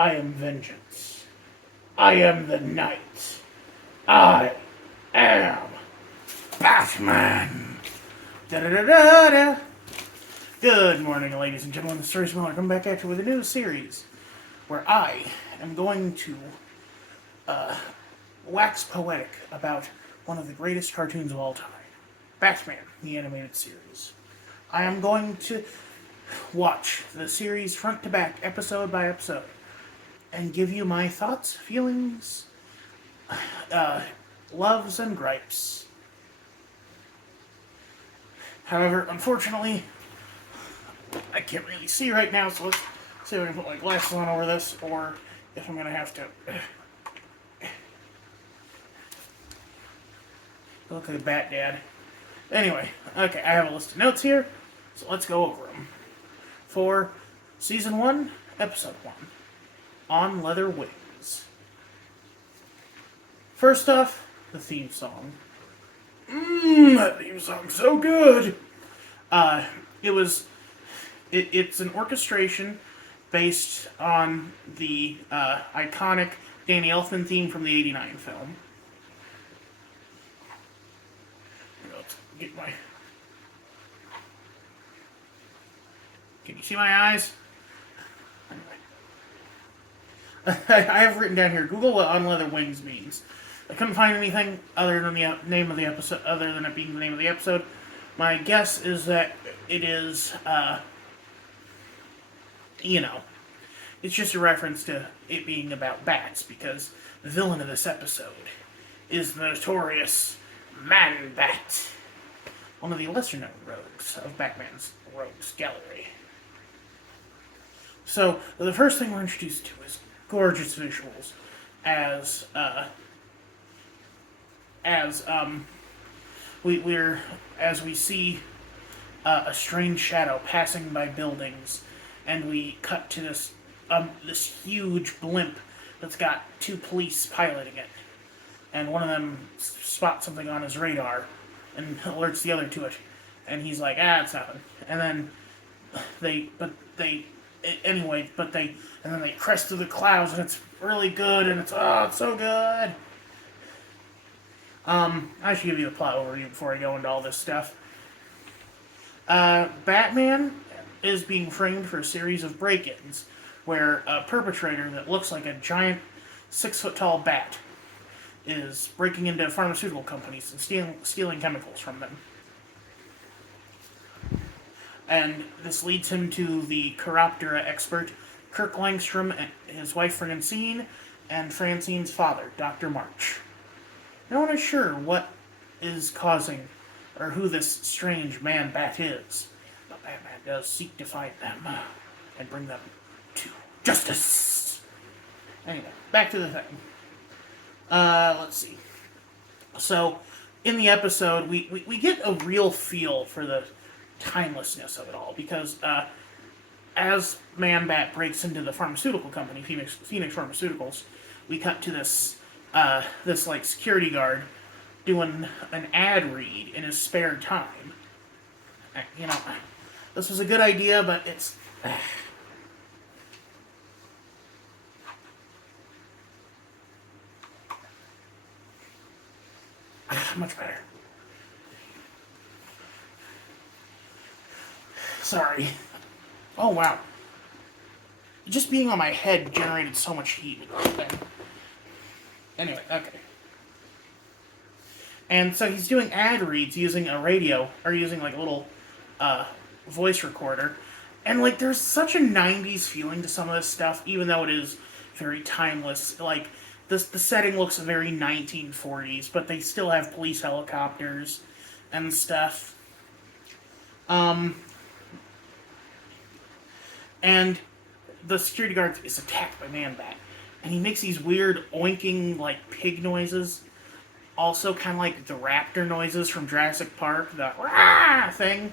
I am vengeance. I am the night. I am Batman. Da-da-da-da-da. Good morning, ladies and gentlemen. The Stories Miller come back at you with a new series where I am going to wax poetic about one of the greatest cartoons of all time, Batman, the animated series. I am going to watch the series front to back, episode by episode, and give you my thoughts, feelings, loves, and gripes. However, unfortunately, I can't really see right now, so let's see if I can put my glasses on over this, or if I'm going to have to look like a bat dad. Anyway, okay, I have a list of notes here, so let's go over them. For Season 1, Episode 1, On Leather Wings. First off, the theme song. That theme song's so good! It's an orchestration based on the iconic Danny Elfman theme from the '89 film. Let's get my... Can you see my eyes? Anyway. I have written down here, Google what On Leather Wings means. I couldn't find anything other than the name of the episode, other than it being the name of the episode. My guess is that it is, it's just a reference to it being about bats, because the villain of this episode is the notorious Man-Bat, one of the lesser-known rogues of Batman's rogues gallery. So, the first thing we're introduced to is gorgeous visuals as we see a strange shadow passing by buildings, and we cut to this huge blimp that's got two police piloting it, and one of them spots something on his radar and alerts the other to it, and he's like, it's nothing. And then they crest through the clouds, and it's really good, and it's so good. I should give you the plot overview before I go into all this stuff. Batman is being framed for a series of break-ins where a perpetrator that looks like a giant 6-foot-tall bat is breaking into pharmaceutical companies and stealing chemicals from them. And this leads him to the Chiroptera expert, Kirk Langstrom, and his wife Francine, and Francine's father, Dr. March. No one is sure what is causing, or who this strange man-bat is, but Batman does seek to find them and bring them to justice. Anyway, back to the thing. Let's see. So, in the episode, we get a real feel for the timelessness of it all, because as Man-Bat breaks into the pharmaceutical company, Phoenix Pharmaceuticals, we cut to this security guard doing an ad read in his spare time. This was a good idea, but it's... much better. Sorry. Oh, wow. Just being on my head generated so much heat. Anyway, okay. And so he's doing ad reads using a radio, or using like a little voice recorder. And like there's such a 90s feeling to some of this stuff, even though it is very timeless. Like the setting looks very 1940s, but they still have police helicopters and stuff. And the security guard is attacked by Man-Bat. And he makes these weird oinking, like, pig noises. Also kind of like the raptor noises from Jurassic Park. The rah thing.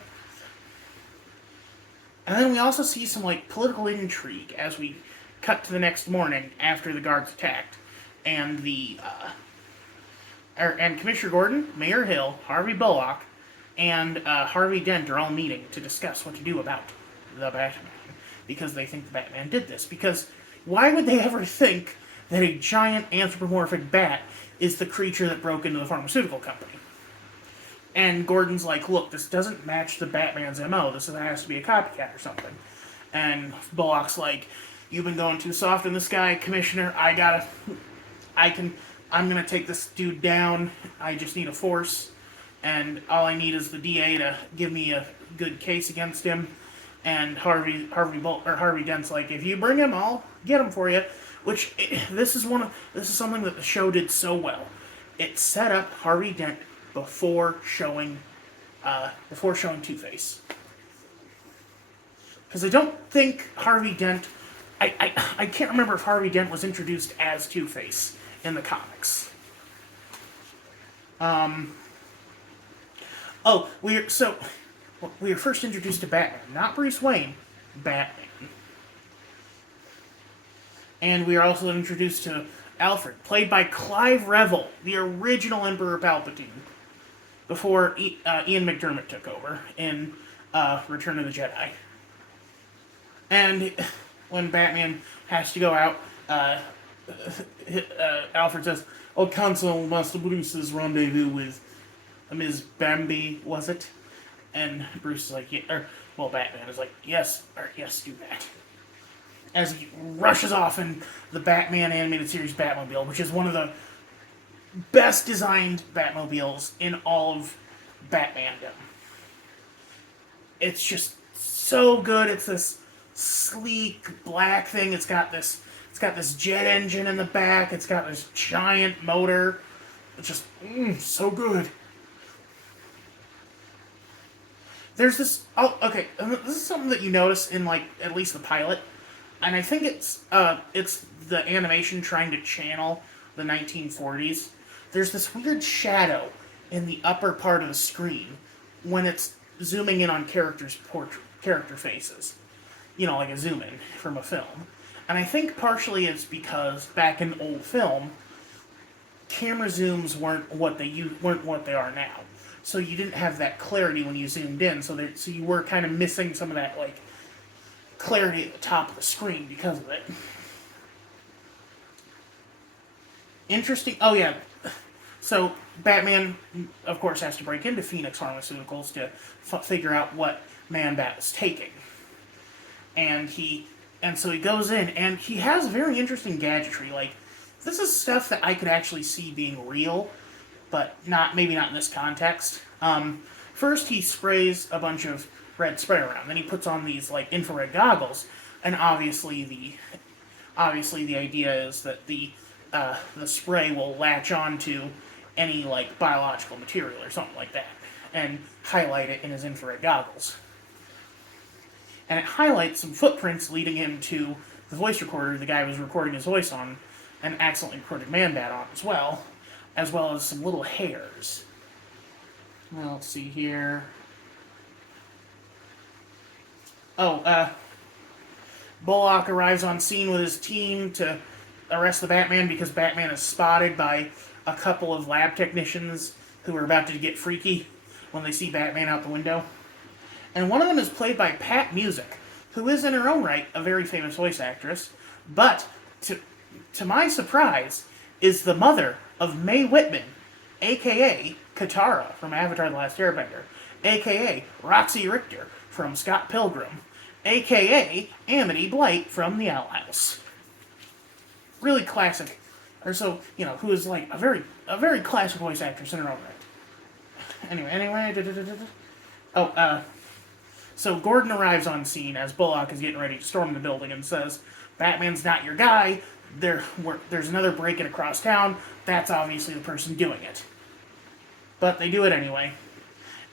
And then we also see some, like, political intrigue as we cut to the next morning after the guard's attacked. And and Commissioner Gordon, Mayor Hill, Harvey Bullock, and Harvey Dent are all meeting to discuss what to do about the Batman. Because they think the Batman did this. Because Why would they ever think that a giant anthropomorphic bat is the creature that broke into the pharmaceutical company? And Gordon's like, look, this doesn't match the Batman's MO. This has to be a copycat or something. And Bullock's like, you've been going too soft on this guy, Commissioner. I'm gonna take this dude down. I just need a force. And all I need is the DA to give me a good case against him. And Harvey Dent's like, if you bring him, I'll get him for you. Which this is something that the show did so well. It set up Harvey Dent before showing Two-Face. Because I don't think Harvey Dent. I can't remember if Harvey Dent was introduced as Two-Face in the comics. We were first introduced to Batman, not Bruce Wayne, Batman. And we are also introduced to Alfred, played by Clive Revill, the original Emperor Palpatine, before Ian McDiarmid took over in Return of the Jedi. And when Batman has to go out, Alfred says, "Oh, Council Master Bruce's rendezvous with Ms. Bambi, was it?" And Bruce is like, Batman is like, yes, do that. As he rushes off in the Batman animated series Batmobile, which is one of the best designed Batmobiles in all of Batmandom. It's just so good. It's this sleek black thing. It's got this jet engine in the back. It's got this giant motor. It's just so good. There's this. Oh, okay. This is something that you notice in at least the pilot, and I think it's the animation trying to channel the 1940s. There's this weird shadow in the upper part of the screen when it's zooming in on character faces. Like a zoom in from a film. And I think partially it's because back in old film, camera zooms weren't what they are now. So you didn't have that clarity when you zoomed in. So you were kind of missing some of that clarity at the top of the screen because of it. Interesting. Oh yeah. So Batman, of course, has to break into Phoenix Pharmaceuticals to figure out what Man-Bat was taking. And so he goes in, and he has very interesting gadgetry. This is stuff that I could actually see being real, but maybe not in this context. First, he sprays a bunch of red spray around. Then he puts on these infrared goggles, and obviously the idea is that the spray will latch onto any biological material or something like that, and highlight it in his infrared goggles. And it highlights some footprints leading him to the voice recorder the guy was recording his voice on, and accidentally recorded Man-Bat on as well as some little hairs. Well, let's see here. Bullock arrives on scene with his team to arrest the Batman because Batman is spotted by a couple of lab technicians who are about to get freaky when they see Batman out the window. And one of them is played by Pat Music, who is in her own right a very famous voice actress, but to my surprise, is the mother of Mae Whitman, a.k.a. Katara from Avatar: The Last Airbender, a.k.a. Roxy Richter from Scott Pilgrim, a.k.a. Amity Blight from The Owl House. Really classic, who is a very classic voice actress in her own right. Anyway. So Gordon arrives on scene as Bullock is getting ready to storm the building and says, "Batman's not your guy. There's another break-in across town. That's obviously the person doing it." But they do it anyway.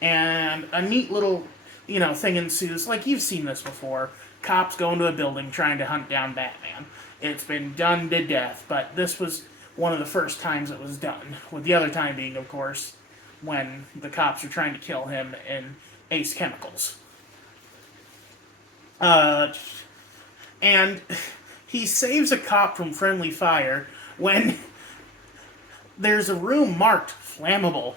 And a neat little, thing ensues. You've seen this before. Cops go into a building trying to hunt down Batman. It's been done to death, but this was one of the first times it was done. With the other time being, of course, when the cops are trying to kill him in Ace Chemicals. And he saves a cop from friendly fire when there's a room marked flammable.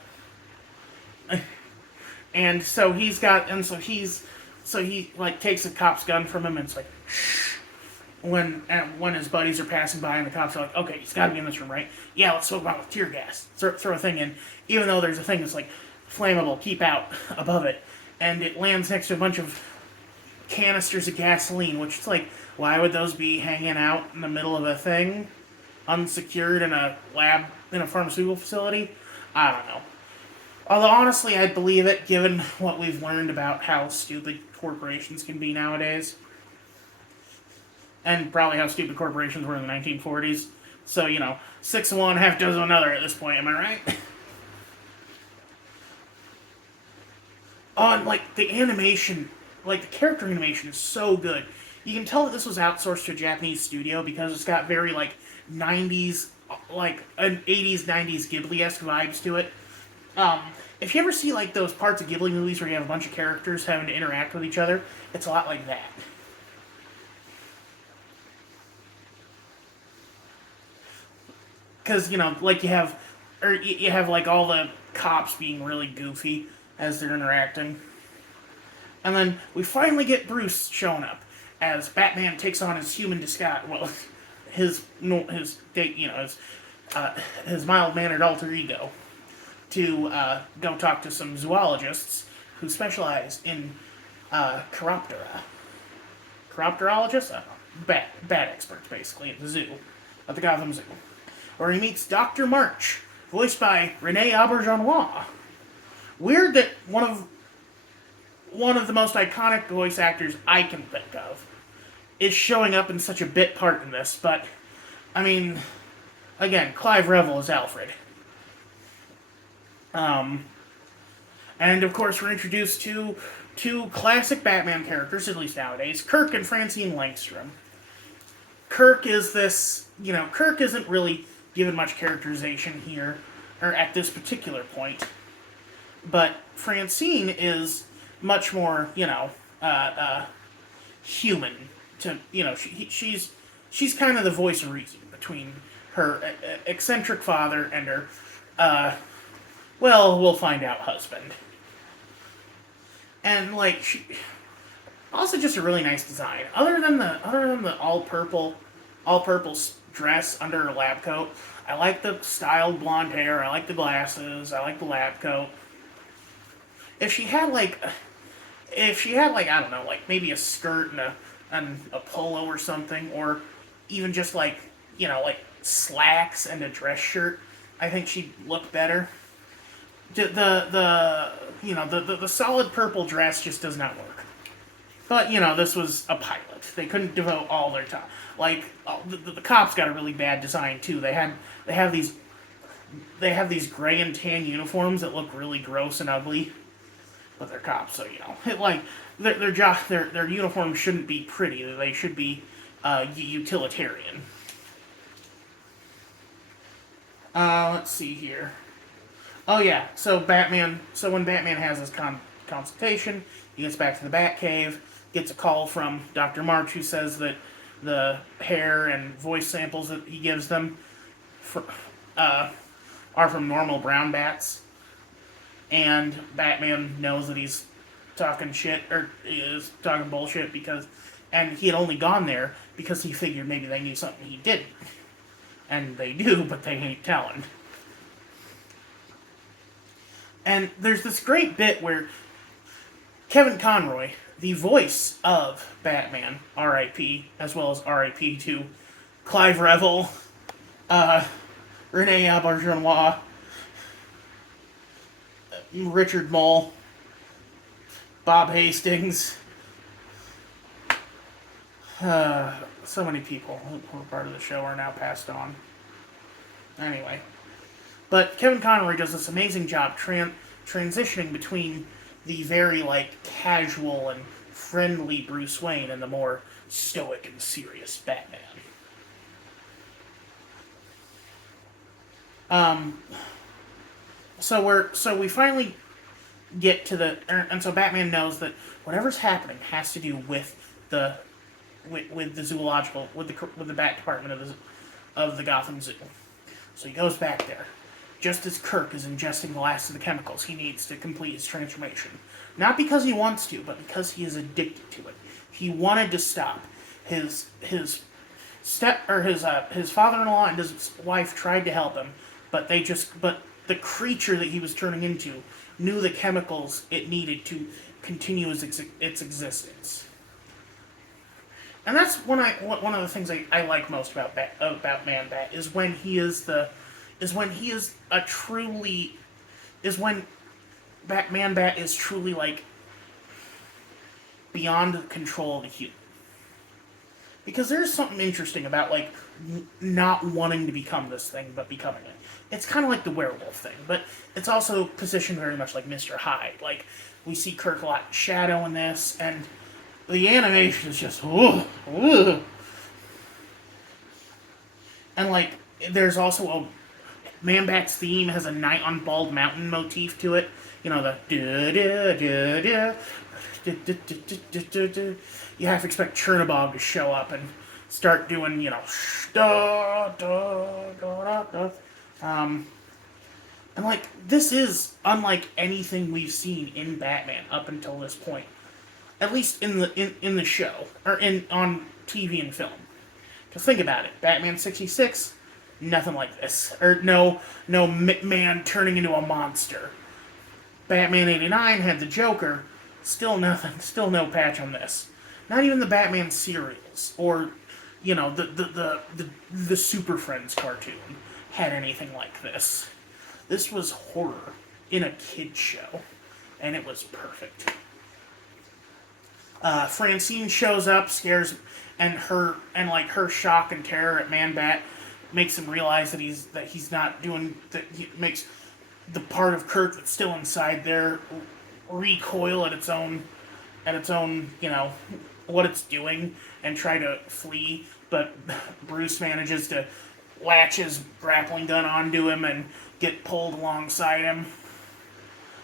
And so he takes a cop's gun from him and it's shh. when his buddies are passing by and the cops are like, okay, he's got to be in this room, right? Yeah, let's smoke him out with tear gas. Throw a thing in, even though there's a thing that's like flammable, keep out above it, and it lands next to a bunch of canisters of gasoline, which it's like, why would those be hanging out in the middle of a thing, unsecured in a lab in a pharmaceutical facility? I don't know. Although honestly, I'd believe it, given what we've learned about how stupid corporations can be nowadays. And probably how stupid corporations were in the 1940s. So, 6 of one, half dozen of another at this point, am I right? Oh, and, the animation, the character animation is so good. You can tell that this was outsourced to a Japanese studio because it's got very, 90s, an 80s, 90s Ghibli-esque vibes to it. If you ever see, those parts of Ghibli movies where you have a bunch of characters having to interact with each other, it's a lot like that. Because you have, you have all the cops being really goofy as they're interacting, and then we finally get Bruce showing up as Batman takes on his human disguise. Well, his his mild mannered alter ego to go talk to some zoologists who specialize in chiroptera. Chiropterologists, I don't know, bat experts basically at the zoo, at the Gotham Zoo, where he meets Dr. March, voiced by Rene Auberjonois. Weird that one of the most iconic voice actors I can think of is showing up in such a bit part in this, but, I mean, again, Clive Revel is Alfred. And of course we're introduced to two classic Batman characters, at least nowadays, Kirk and Francine Langstrom. Kirk is this, Kirk isn't really given much characterization here, or at this particular point. But Francine is much more, human. She's kind of the voice of reason between her eccentric father and her, we'll find out husband. And she also just a really nice design. Other than the all purple dress under her lab coat, I like the styled blonde hair. I like the glasses. I like the lab coat. If she had I don't know, maybe a skirt and a polo or something, or even just slacks and a dress shirt, I think she'd look better. The solid purple dress just does not work. But this was a pilot. They couldn't devote all their time. The cops got a really bad design too. They have these gray and tan uniforms that look really gross and ugly. But they're cops, so their uniforms shouldn't be pretty. They should be utilitarian. Let's see here. Oh yeah, so when Batman has his consultation, he gets back to the Batcave, gets a call from Dr. March, who says that the hair and voice samples that he gives them are from normal brown bats. And Batman knows that he's talking shit, or is talking bullshit, and he had only gone there because he figured maybe they knew something he didn't. And they do, but they ain't telling. And there's this great bit where Kevin Conroy, the voice of Batman, R.I.P., as well as R.I.P. to Clive Revel, Rene Auberjonois, Richard Mole, Bob Hastings, so many people who were part of the show are now passed on. Anyway. But Kevin Conroy does this amazing job transitioning between the very, casual and friendly Bruce Wayne and the more stoic and serious Batman. So we finally get to and so Batman knows that whatever's happening has to do with the zoological, with the Bat Department of the Gotham Zoo. So he goes back there, just as Kirk is ingesting the last of the chemicals he needs to complete his transformation. Not because he wants to, but because he is addicted to it. He wanted to stop his his father-in-law and his wife tried to help him, but the creature that he was turning into knew the chemicals it needed to continue its existence. And that's one of the things I like most about Man Bat is when he is the is when he is a truly is when Man Bat is truly like beyond the control of the human. Because there's something interesting about like not wanting to become this thing but becoming it. It's kind of like the werewolf thing, but it's also positioned very much like Mr. Hyde. Like we see Kirk a lot in Shadow in this, and the animation is just ugh. And like there's also a Man Bat's theme has a Night on Bald Mountain motif to it. You know the you have to expect Chernobog to show up and start doing, and like this is unlike anything we've seen in Batman up until this point, at least in the show or in on TV and film. Because think about it, Batman '66, nothing like this, or no man turning into a monster. Batman '89 had the Joker, still nothing, still no patch on this. Not even the Batman serials or the Super Friends cartoon had anything like this. This was horror in a kid's show, and it was perfect. Francine shows up, scares, and her shock and terror at Man Bat makes him realize that he's not doing that. He makes the part of Kirk that's still inside there recoil at its own what it's doing and try to flee, but Bruce manages to latch his grappling gun onto him and get pulled alongside him.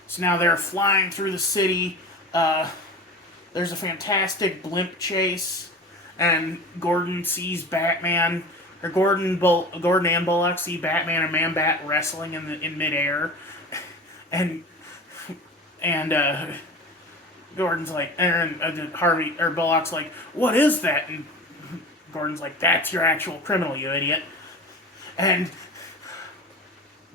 So now they're flying through the city. There's a fantastic blimp chase, and Gordon sees Batman, or Gordon and Bullock see Batman and Man Bat wrestling in midair, and Gordon's like, and Harvey or Bullock's like, "What is that?" And Gordon's like, "That's your actual criminal, you idiot." And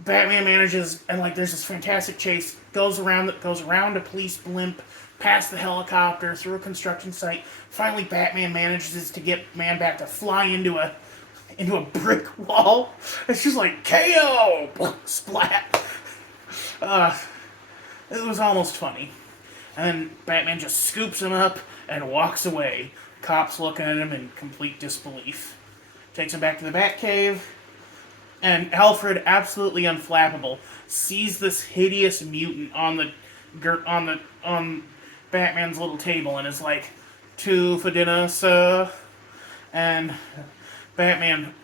Batman manages, and like, there's this fantastic chase, goes around a police blimp, past the helicopter, through a construction site. Finally, Batman manages to get Man Bat to fly into a brick wall. It's just like KO, splat. It was almost funny. And then Batman just scoops him up and walks away. Cops looking at him in complete disbelief. Takes him back to the Batcave. And Alfred, absolutely unflappable, sees this hideous mutant on Batman's little table and is like, "Two for dinner, sir." And Batman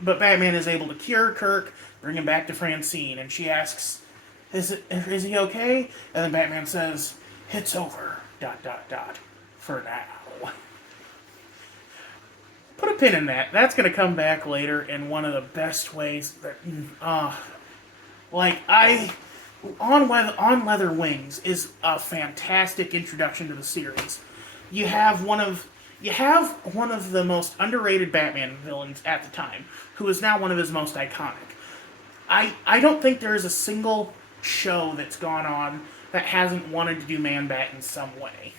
is able to cure Kirk, bring him back to Francine, and she asks, is he okay?" And then Batman says, "It's over, ... for now." Put a pin in that. That's going to come back later in one of the best ways that, On Leather Wings is a fantastic introduction to the series. You have one of the most underrated Batman villains at the time, who is now one of his most iconic. I don't think there is a single show that's gone on that hasn't wanted to do Man Bat in some way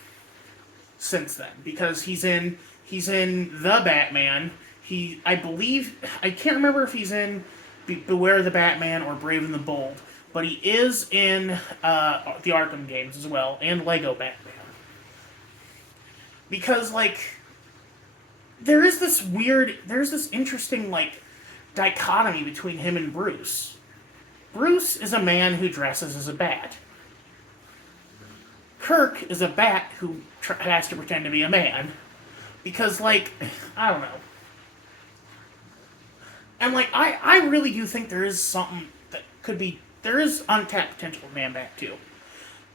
since then, because he's in The Batman. I can't remember if he's in Beware the Batman or Brave and the Bold, but he is in the Arkham games as well, and Lego Batman. Because there's this interesting dichotomy between him and Bruce. Bruce is a man who dresses as a bat. Kirk is a bat who has to pretend to be a man. Because, I don't know. And, I really do think there is something that could be... There is untapped potential with Man Bat, too.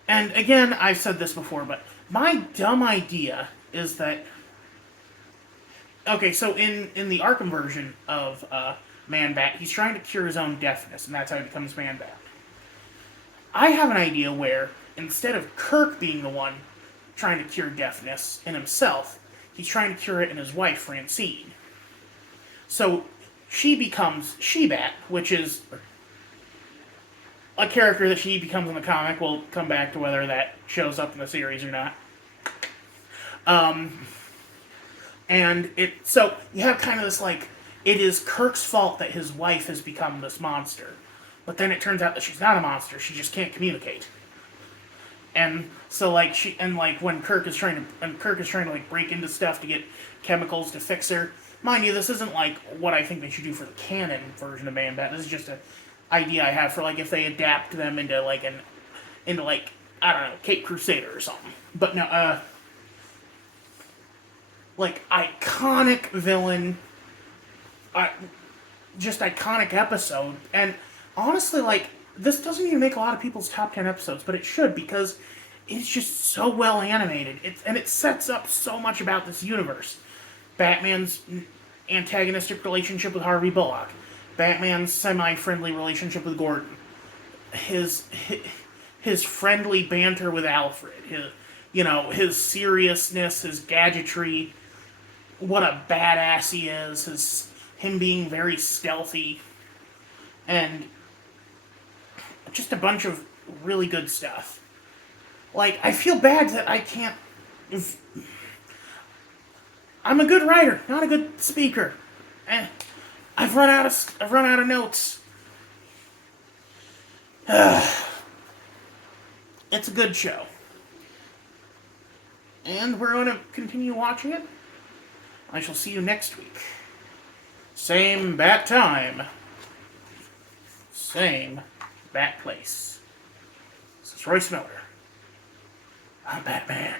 And, again, I've said this before, but my dumb idea is that... Okay, so in the Arkham version of Man Bat, he's trying to cure his own deafness, and that's how he becomes Man Bat. I have an idea where, instead of Kirk being the one trying to cure deafness in himself, he's trying to cure it in his wife, Francine. So she becomes She-Bat, which is a character that she becomes in the comic. We'll come back to whether that shows up in the series or not. And so you have kind of this like, it is Kirk's fault that his wife has become this monster. But then it turns out that she's not a monster, she just can't communicate. And so like when Kirk is trying to like break into stuff to get chemicals to fix her. Mind you, this isn't like what I think they should do for the canon version of Man-Bat. This is just an idea I have for like if they adapt them into like I don't know, Cape Crusader or something. But no, like iconic villain, just iconic episode, and honestly, like this doesn't even make a lot of people's top 10 episodes, but it should because it's just so well animated. It sets up so much about this universe. Batman's antagonistic relationship with Harvey Bullock, Batman's semi-friendly relationship with Gordon, his friendly banter with Alfred, his seriousness, his gadgetry, what a badass he is, him being very stealthy, and just a bunch of really good stuff. Like, I feel bad that I can't. I'm a good writer, not a good speaker. I've run out of notes. It's a good show. And we're going to continue watching it. I shall see you next week. Same bat time. Same bat place. This is Royce Miller. I'm Batman.